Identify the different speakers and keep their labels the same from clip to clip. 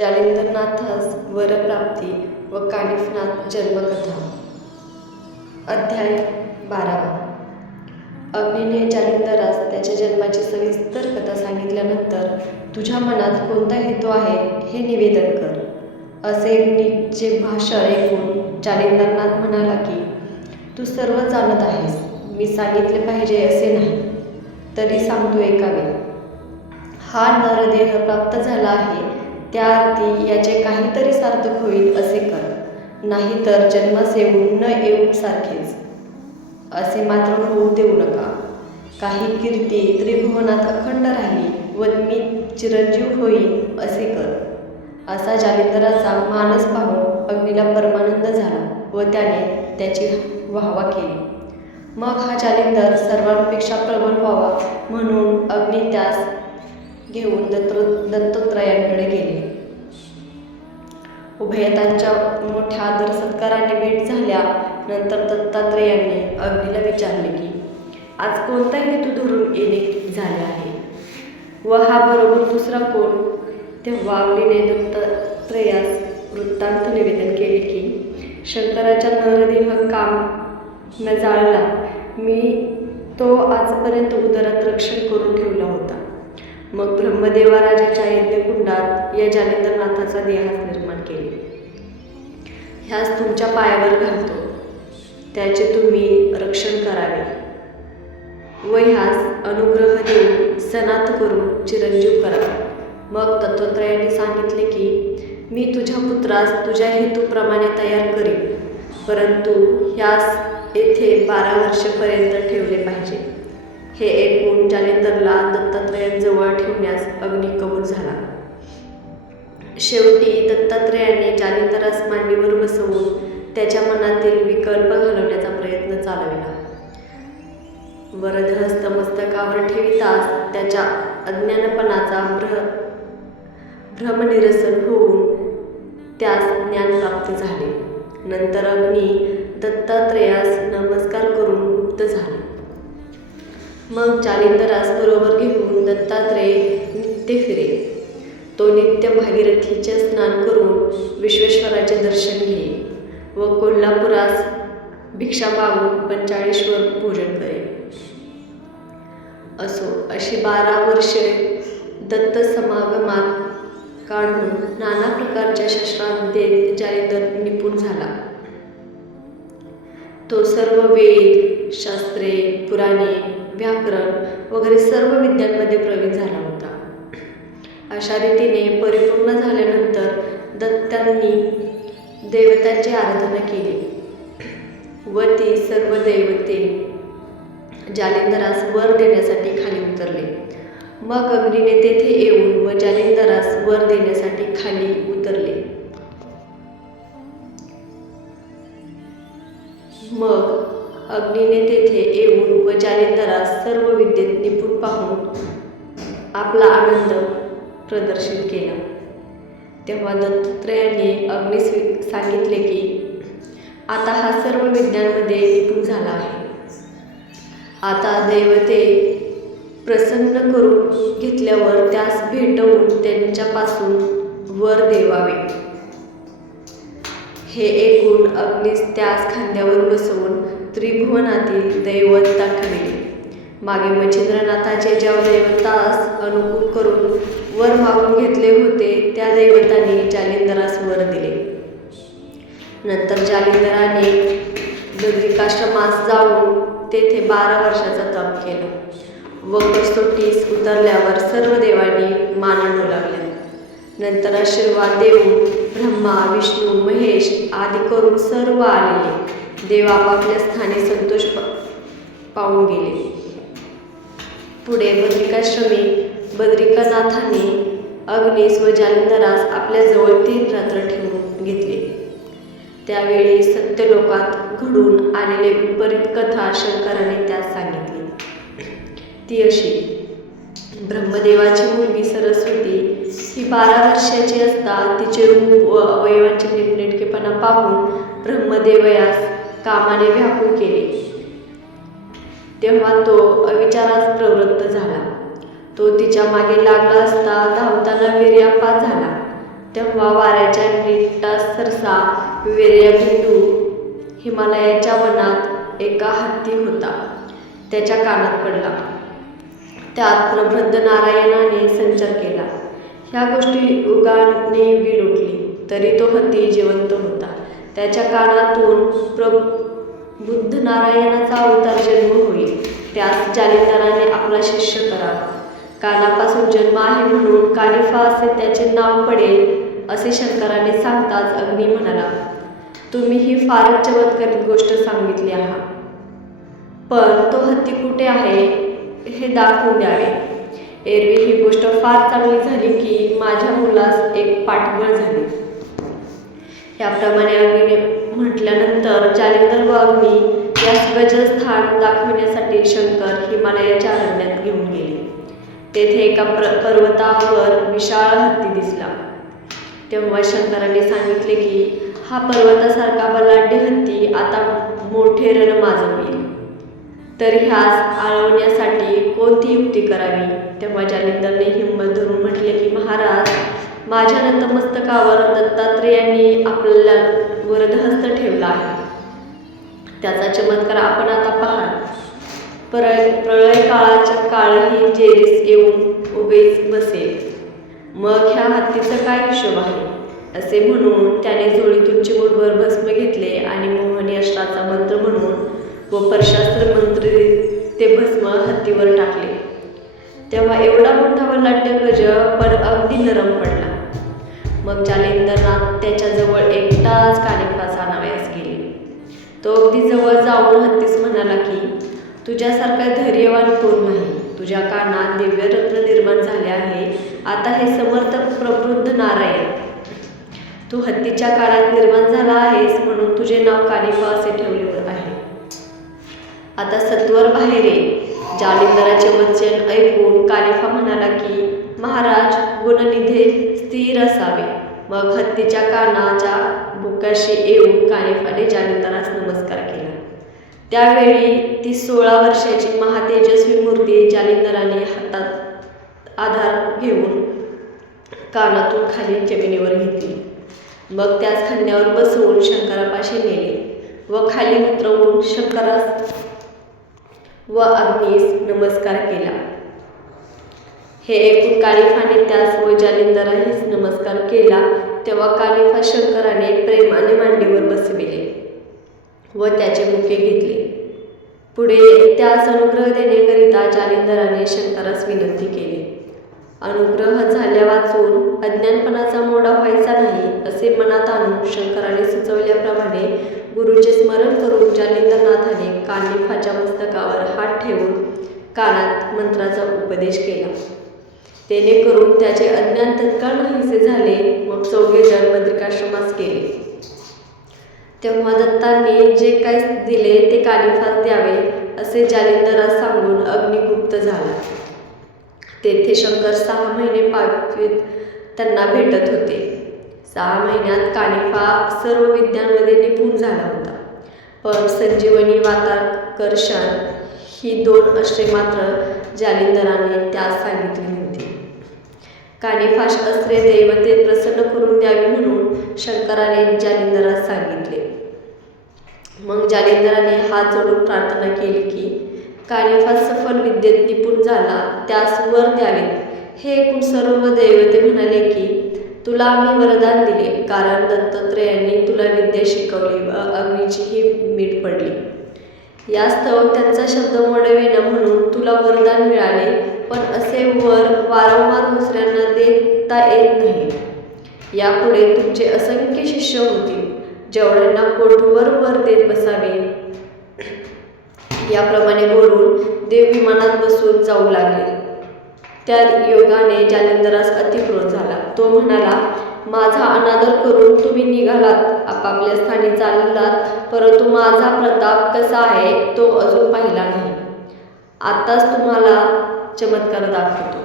Speaker 1: जालिंदरनाथास वरप्राप्ती व कानिफनाथ जन्मकथा. अध्याय बारावा. अग्नीने जालिंदरास त्याच्या जन्माची सविस्तर कथा सांगितल्यानंतर तुझ्या मनात कोणता हेतू आहे हे निवेदन कर. असे अग्नीचे भाषण ऐकून जालिंदरनाथ म्हणाला की तू सर्व जाणत आहेस. मी सांगितले पाहिजे असे नाही. तरी सांगतो एकावे हा नरदेह प्राप्त झाला आहे त्या अर्थी याचे काहीतरी सार्थक होईल असे कर. नाहीतर जन्मास येऊन न येऊन सारखेच. असे मात्र होऊ देऊ नका. काही कीर्ती त्रिभुवनात अखंड राहिली व मी चिरंजीव होईल असे कर. असा जालिंदराचा मानस पाहून अग्नीला परमानंद झाला व त्याने त्याची वाहवा केली. मग हा जालिंदर सर्वांपेक्षा प्रबल व्हावा म्हणून अग्नी त्यास घेऊन दत्तो दत्तोत्रयांकडे गेले. उभयतांच्या मोठ्या आदर सत्काराने भेट झाल्यानंतर दत्तात्रेयांनी अग्नीला विचारले की आज कोणता हेतू धरून येणे झाले आहे? व हा बरोबर दुसरा कोण? तेव्हा अग्नीने दत्तात्रेयास वृत्तांत निवेदन केले की शंकराच्या नरदेह काम न जाळला. मी तो आजपर्यंत उदरात रक्षण करून ठेवला होता. मग ब्रह्मदेवा राजाच्या यज्ञकुंडात या जालिंद्रनाथाचा देहास निर्माण ह्याच तुमच्या पायावर घालतो. त्याचे तुम्ही रक्षण करावे. व ह्यास अनुग्रह देऊन सनात करून चिरंजीव करावे. मग दत्तोत्रयाने सांगितले की मी तुझ्या पुत्रास तुझ्या हेतूप्रमाणे तयार करीन. परंतु ह्यास येथे बारा वर्षपर्यंत ठेवले पाहिजे. हे ऐकून जानेंदरला दत्तात्रयांजवळ ठेवण्यास अग्निकबूल झाला. शेवटी दत्तात्रेयाने जालिंदरास मांडीवर बसवून त्याच्या मनातील विकल्प घालवण्याचा प्रयत्न चालविला. वरदहस्त मस्तकावर ठेविताच त्याच्या अज्ञानपणाचा भ्र भ्रमनिरसन होऊन त्यास ज्ञान प्राप्त झाले. नंतर अग्नी दत्तात्रेयास नमस्कार करून मुक्त झाले. मग जालिंदरास बरोबर घेऊन दत्तात्रेय नित्य फिरे. तो नित्य भागीरथीचे स्नान करून विश्वेश्वराचे दर्शन घेई व कोल्हापुरास भिक्षा मागून पंचाळीश्वर भोजन करे असो अशी बारा वर्षे दत्त समागमात काढून नाना प्रकारच्या शस्त्रांमध्ये जालिंदर निपुण झाला. तो सर्व वेद शास्त्रे पुराणे व्याकरण वगैरे सर्व विद्यांमध्ये प्रवीण झाला होता. अशा रीतीने परिपूर्ण झाल्यानंतर दत्तांनी देवतांची आराधना केली. व ती सर्व देवते जालिंदरास वर देण्यासाठी खाली उतरले. मग अग्नीने तेथे येऊन व जालिंदरास वर देण्यासाठी खाली उतरले. मग अग्नीने तेथे येऊन व जालिंदरास सर्व विद्येत निपुण पाहून आपला आनंद प्रदर्शित केला. तेव्हा दत्तात्रयाने अग्नीस सांगितले की आता हा सर्व विद्यांमध्ये निपुण झाला आहे. आता दैवते प्रसन्न करून घेतल्यावर त्यास भेटवून त्यांच्यापासून वर देवावे. हे ऐकून अग्नीस त्यास खांद्यावर बसवून त्रिभुवनातील दैवत दाखविले. मागे मच्छिंद्रनाथाचे ज्या दैवतास अनुकूल करून वर मागून घेतले होते त्या दैवताने जालिंदरास वर दिले. नंतर जालिंदराने बद्रिकाश्रमास जाऊन तेथे बारा वर्षाचा तप केला व कसोटीस उतरल्यावर सर्व देवांनी माना लागले नंतर आशीर्वाद देऊन ब्रह्मा विष्णू महेश आदी करून सर्व आलेले देव आपापल्या स्थानी संतोष पाहून गेले. पुढे बद्रिकाश्रमी बद्रिकानाथाने अग्नीस व जालिंदरास आपल्याजवळ तीन रात्र ठेवून घेतले. त्यावेळी सत्यलोकात घडून आलेले विपरीत कथा शंकराने त्यास सांगितली. ती अशी ब्रह्मदेवाची मुलगी सरस्वती ही बारा वर्षाची असता तिचे रूप व अवयवांचे नीटनेटकेपणा पाहून ब्रह्मदेवयास कामाने व्याकुळ केले. तेव्हा तो अविचारास प्रवृत्त झाला. तो तिच्यामागे लागला असता धावताना वीर्यापात झाला. तेव्हा वाऱ्याच्या नीटा सरसा वीर्य बिंदू हिमालयाच्या वनात एका हत्ती होता. त्याच्या कानात पडला. त्यात प्रबुद्ध नारायणाने संचार केला. ह्या गोष्टी उगाने युगी लुटली तरी तो हत्ती जिवंत होता. त्याच्या कानातून बुद्ध नारायणाचा अवतार जन्म होईल. त्यास जालिंदराने आपला शिष्य करावा कानापासून जन्म आहे म्हणून कानिफा असे त्याचे नाव पडेल असे शंकराने सांगताच अग्नी म्हणाला. तुम्ही ही फारच चमत्कारित गोष्ट सांगितली आहात पण तो हत्ती कुठे आहे हे दाखवून द्यावे. एरवी ही गोष्ट फार चांगली झाली की माझ्या मुलास एक पाठबळ झाली. याप्रमाणे अग्नीने म्हटल्यानंतर जालिंदर व अग्नी शिवाचे स्थान दाखविण्यासाठी शंकर हिमालयाच्या अरण्यात घेऊन गेले. तेथे एका प्र पर्वतावर विशाळ हत्ती दिसला. तेव्हा शंकराने सांगितले की हा पर्वतासारखा बलाढ्य हत्ती आता मोठे रण माजवेल. तर ह्यास आळवण्यासाठी कोणती युक्ती करावी? तेव्हा जालिंदरने हिंमत धरून म्हटले की महाराज माझ्या नतमस्तकावर दत्तात्रेयांनी आपल्याला वरदहस्त ठेवला आहे. त्याचा चमत्कार आपण आता पाहाल प्रळय प्रळय काळाच्या काळही जेरीस येऊन उभेच बसेल. मग ह्या हत्तीचं काय हिशोब आहे? असे म्हणून त्याने झोळीतून चिमूटभर भस्म घेतले आणि मोहनी अष्टाचा मंत्र म्हणून व परशास्त्र मंत्र ते भस्म हत्तीवर टाकले. तेव्हा एवढा मोठा बलाढ्य गज पण अगदी नरम पडला. मग जालिंदरनाथ त्याच्याजवळ एकटाच कानिफास आणावयास गेले. तो अगदी जवळ जाऊन हत्तीस म्हणाला की तुझ्यासारखा धैर्यवान कोण नाही? तुझ्या कानात दिव्यरत्न निर्माण झाले आहे. आता हे समर्थ प्रबुद्ध नारायण. तू हत्तीच्या काळात निर्माण झाला आहेस म्हणून तुझे नाव कालिंबा असे ठेवले आहे. आता सत्वर बाहेर ये. जालिंदराचे वचन ऐकून कालिफा म्हणाला की महाराज गुणनिधे स्थिर असावे. मग हत्तीच्या कानाच्या बुकाशी येऊन कानिफाने जालिंदरास नमस्कार केला. त्यावेळी ती सोळा वर्षाची महातेजस्वी मूर्ती जालिंदराने हातात आधार घेऊन कानातून खाली जमिनीवर घेतली. मग त्याच खांद्यावर बसवून शंकरापाशी नेले व खाली उतरवून शंकरास व अग्नीस नमस्कार केला. हे ऐकून कालिफाने त्यास व जालिंदरानेच नमस्कार केला तेव्हा कालिफा शंकराने प्रेमाने मांडीवर बसविले व त्याचे मुके घेतले. पुढे त्यास अनुग्रह देण्याकरिता जालिंदराने शंकरास विनंती केली. अनुग्रह झाल्या वाचून अज्ञानपणाचा मोडा व्हायचा नाही असे मनात आणून शंकराने सुचवल्याप्रमाणे गुरुचे स्मरण करून जालिंदरनाथाने कालिफाच्या मस्तकावर हात ठेवून कानात मंत्राचा उपदेश केला. तेने करून त्याचे अज्ञान तत्काळ नाहीसे झाले मग चौघे जन बद्रिकाश्रमास गेले. तेव्हा दत्तांनी जे काय दिले ते कानिफास द्यावे असे जालिंदरास सांगून अग्निगुप्त झाला. तेथे शंकर सहा महिने पाचवीत त्यांना भेटत होते. सहा महिन्यात कानिफा सर्व विद्यांमध्ये निपुण झाला होता. पण संजीवनी वाताकर्षण ही दोन अष्टे मात्र जालिंदराने त्यास सांगितली होती. कानिफाश अस्त्रे दैवते प्रसन्न करून द्यावी म्हणून शंकराने जालिंदरास सांगितले. मग जालिंदराने हात जोडून प्रार्थना केली की कानेफास सफल विद्येत निपुण झाला त्यास वर द्यावे. हे ऐकून सर्व दैवते म्हणाले की तुला आम्ही वरदान दिले कारण दत्तात्रेयांनी तुला विद्या शिकवली व अग्नीचीही मीठ पडली. यास्तव त्यांचा शब्द मोडवेना म्हणून तुला वरदान मिळाले पण असे वर वारंवार दुसऱ्यांना देता येत नाही. यापुढे तुमचे असंख्य शिष्य होतील जेवढ्यांना कोठवर वर देत बसावे. याप्रमाणे बोलून देव विमानात बसून जाऊ लागले. त्या योगाने जालिंदरास अतिक्रोध झाला. तो म्हणाला माझा अनादर करून तुम्ही निघालात. आपापल्या स्थानी चाललात परंतु माझा प्रताप कसा आहे तो अजून पाहिला नाही. आताच तुम्हाला चमत्कार दाखवतो.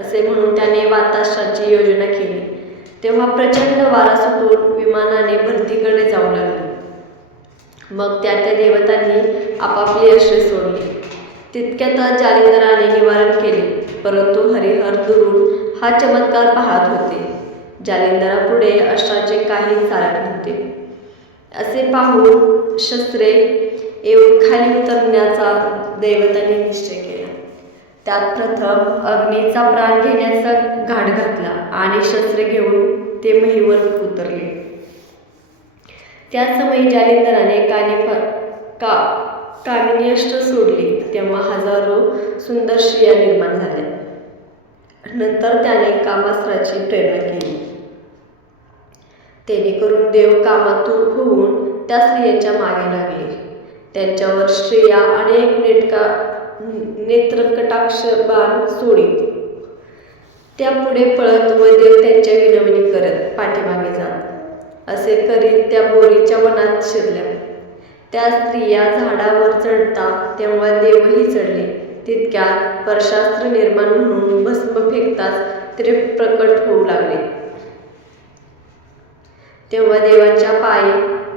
Speaker 1: असे म्हणून त्याने वाताशाची योजना केली. तेव्हा प्रचंड वारा सुटून विमानाने भरतीकडे जाऊ लागले. मग त्या त्या देवतांनी आपापली अश्रे सोडले. तितक्यातच जालिंदराने निवारण केले. परंतु हरिहर दुरून हा चमत्कार पाहत होते. जालिंदरापुढे अष्टाचे काही चालत नव्हते. असे पाहून शस्त्रे येऊन खाली उतरण्याचा दैवताने निश्चय केला. त्यात प्रथम अग्नीचा प्राण घेण्याचा घाट घातला आणि शस्त्र घेऊन ते महीवर उतरले. त्याच समयी जालिंदराने काने का कामिनी अष्ट तेव्हा हजारो सुंदर स्त्रिया निर्माण झाल्या. नंतर त्याने कामास्त्राची प्रेरणा केली. त्याने करून देव कामातूर होऊन त्या स्त्रियांच्या मागे लागले. त्यांच्यावर स्त्रिया अनेक नेटका नेत्रकटाक्ष बाण सोडित. त्या पुढे पळत व देव त्यांच्या विनवणी करत पाठीमागे जात. असे करीत त्या बोरीच्या वनात शिरल्या. त्या स्त्रिया झाडावर चढता तेव्हा देवही चढले. तितक्यात परशास्त्र निर्माण म्हणून भस्म फेकताच ते प्रकट होऊ लागले. तेव्हा देवाच्या पाय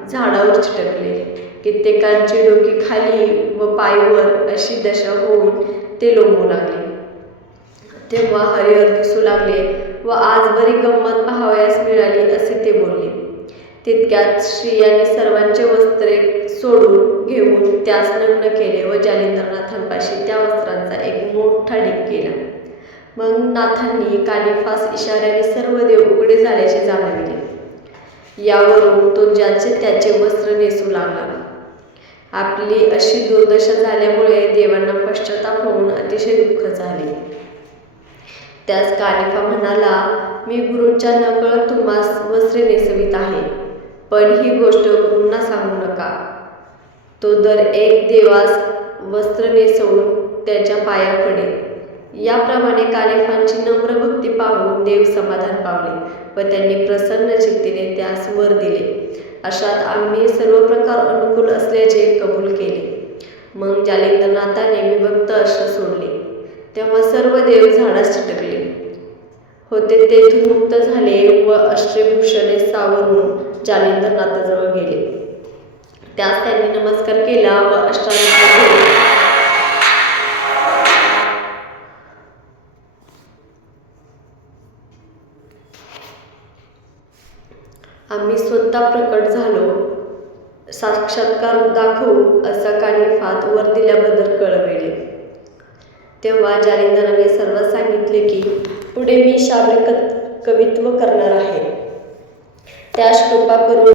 Speaker 1: झाडावर चिटकले. कित्येकांची डोकी खाली व पायवर अशी दशा होऊन ते लोंबू लागले. तेव्हा हरिहर दिसू लागले व आज बरी गंमत पाहावयास मिळाली असे ते बोलले. तितक्यात स्त्रियांनी सर्वांचे वस्त्रे सोडून घेऊन त्यास लग्न केले व जालिंद्रनाथांपाशी त्या वस्त्रांचा एक मोठा ढीग केला. मग नाथांनी कानिफास इशाऱ्याने सर्व देव उघडे झाल्याचे जाणविले. यावरून तो ज्याचे त्याचे वस्त्र नेसू लागला. आपली अशी दुर्दशा झाल्यामुळे देवांना पश्चाताप होऊन अतिशय दुःख झाले. त्यास कालिफा म्हणाला मी गुरूंच्या नकळत तुम्हास वस्त्रे नेसवित आहे पण ही गोष्ट गुरूंना सांगू नका. तो दर एक देवास वस्त्र नेसवून त्याच्या पाया पडेल याप्रमाणे कालिफांची नम्र भक्ती पाहून देव समाधान पावले व त्यांनी प्रसन्न चित्तीने त्यास वर दिले. अशात आम्ही सर्व प्रकार अनुकूल असल्याचे कबूल केले. मग जालिंद्रनाथाने विभक्त अश्र सोडले. तेव्हा सर्व देव झाडास चिटकले. होते तेथून मुक्त झाले व अष्टभूषणे सावरून जालिंद्रनाथाजवळ गेले. त्यास त्यांनी नमस्कार केला व अष्टांग आम्ही स्वतः प्रकट झालो. साक्षात्कार दाखवू असा कानिफात वर दिल्याबद्दल कळविले. तेव्हा जालिंदराने सर्व सांगितले की पुढे मी शाब्दिक कवित्व करणार आहे. त्यास कृपा करून